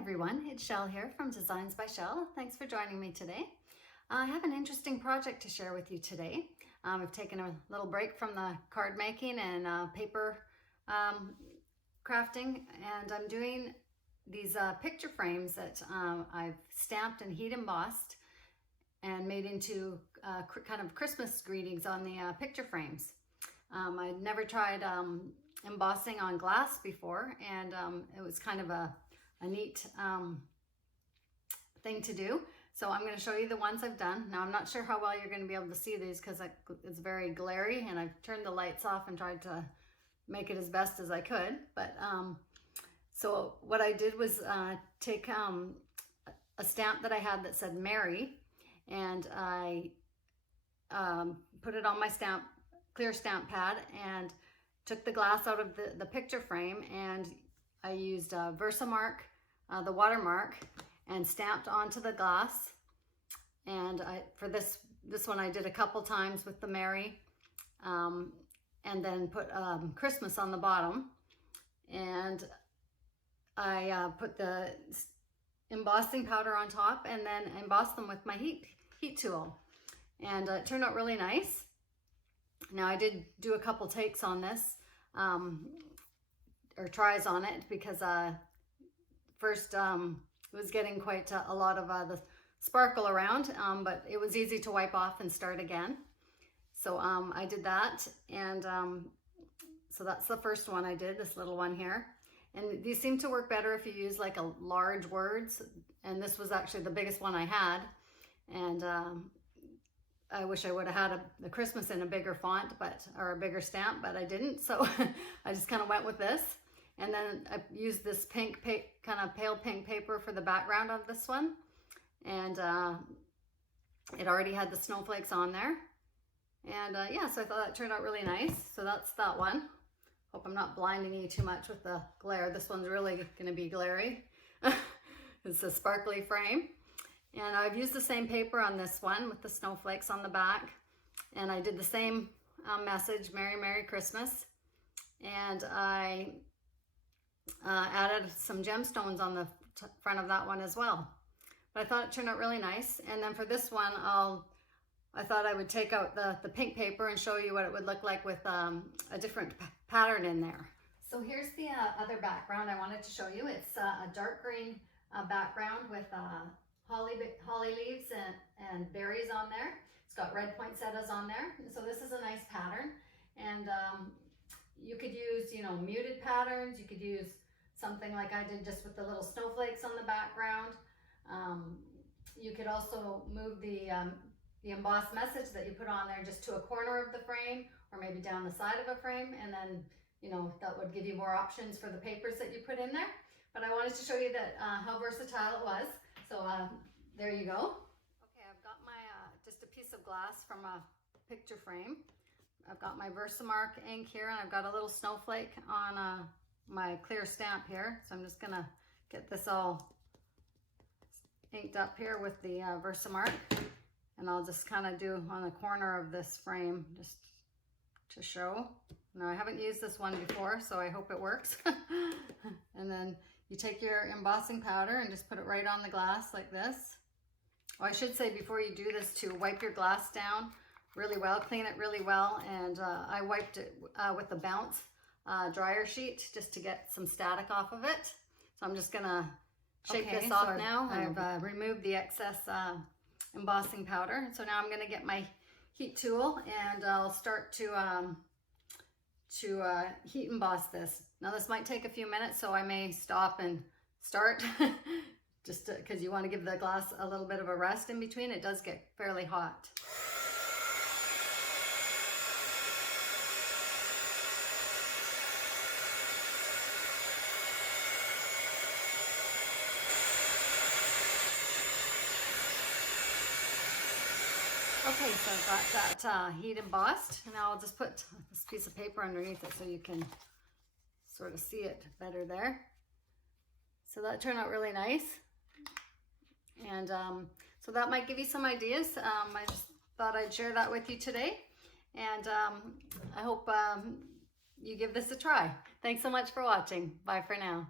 everyone, it's Shell here from Designs by Shell. Thanks for joining me today. I have an interesting project to share with you today. I've taken a little break from the card making and paper crafting, and I'm doing these picture frames that I've stamped and heat embossed and made into kind of Christmas greetings on the picture frames. I'd never tried embossing on glass before, and it was kind of a neat thing to do. So I'm going to show you the ones I've done. Now I'm not sure how well you're going to be able to see these because it's very glary, and I've turned the lights off and tried to make it as best as I could. But so what I did was take a stamp that I had that said Merry, and I put it on my clear stamp pad and took the glass out of the picture frame, and I used Versamark, the watermark, and stamped onto the glass. And for this one I did a couple times with the Merry, and then put Christmas on the bottom. And I put the embossing powder on top and then embossed them with my heat tool. And it turned out really nice. Now I did do a couple takes on this, or tries on it, because first it was getting quite a lot of the sparkle around, but it was easy to wipe off and start again. So I did that, and so that's the first one I did, this little one here. And these seem to work better if you use like a large words, and this was actually the biggest one I had. And I wish I would have had the Christmas in a bigger font, or a bigger stamp, but I didn't. So I just kind of went with this. And then I used this kind of pale pink paper for the background of this one. And it already had the snowflakes on there. And yeah, so I thought that turned out really nice. So that's that one. Hope I'm not blinding you too much with the glare. This one's really going to be glary. It's a sparkly frame. And I've used the same paper on this one with the snowflakes on the back. And I did the same message, Merry, Merry Christmas. And I added some gemstones on the front of that one as well. But I thought it turned out really nice. And then for this one, I thought I would take out the pink paper and show you what it would look like with a different pattern in there. So here's the other background I wanted to show you. It's a dark green background with holly leaves and berries on there. It's got red poinsettias on there. So this is a nice pattern. And you could use, muted patterns. You could use something like I did just with the little snowflakes on the background. You could also move the embossed message that you put on there just to a corner of the frame, or maybe down the side of a frame, and then that would give you more options for the papers that you put in there. But I wanted to show you that how versatile it was. So there you go. Okay, I've got my just a piece of glass from a picture frame. I've got my Versamark ink here, and I've got a little snowflake on my clear stamp here. So I'm just gonna get this all inked up here with the Versamark. And I'll just kind of do on the corner of this frame just to show. Now I haven't used this one before, so I hope it works. And then you take your embossing powder and just put it right on the glass like this. Oh, I should say before you do this to wipe your glass down really well, clean it really well. And I wiped it with a bounce dryer sheet just to get some static off of it. So I'm just gonna shake this off now. I've removed the excess embossing powder. So now I'm going to get my heat tool, and I'll start to heat emboss this. Now this might take a few minutes, so I may stop and start just because you want to give the glass a little bit of a rest in between. It does get fairly hot. Okay, so I've got that heat embossed. Now I'll just put this piece of paper underneath it so you can sort of see it better there. So that turned out really nice. And so that might give you some ideas. I just thought I'd share that with you today. And I hope you give this a try. Thanks so much for watching. Bye for now.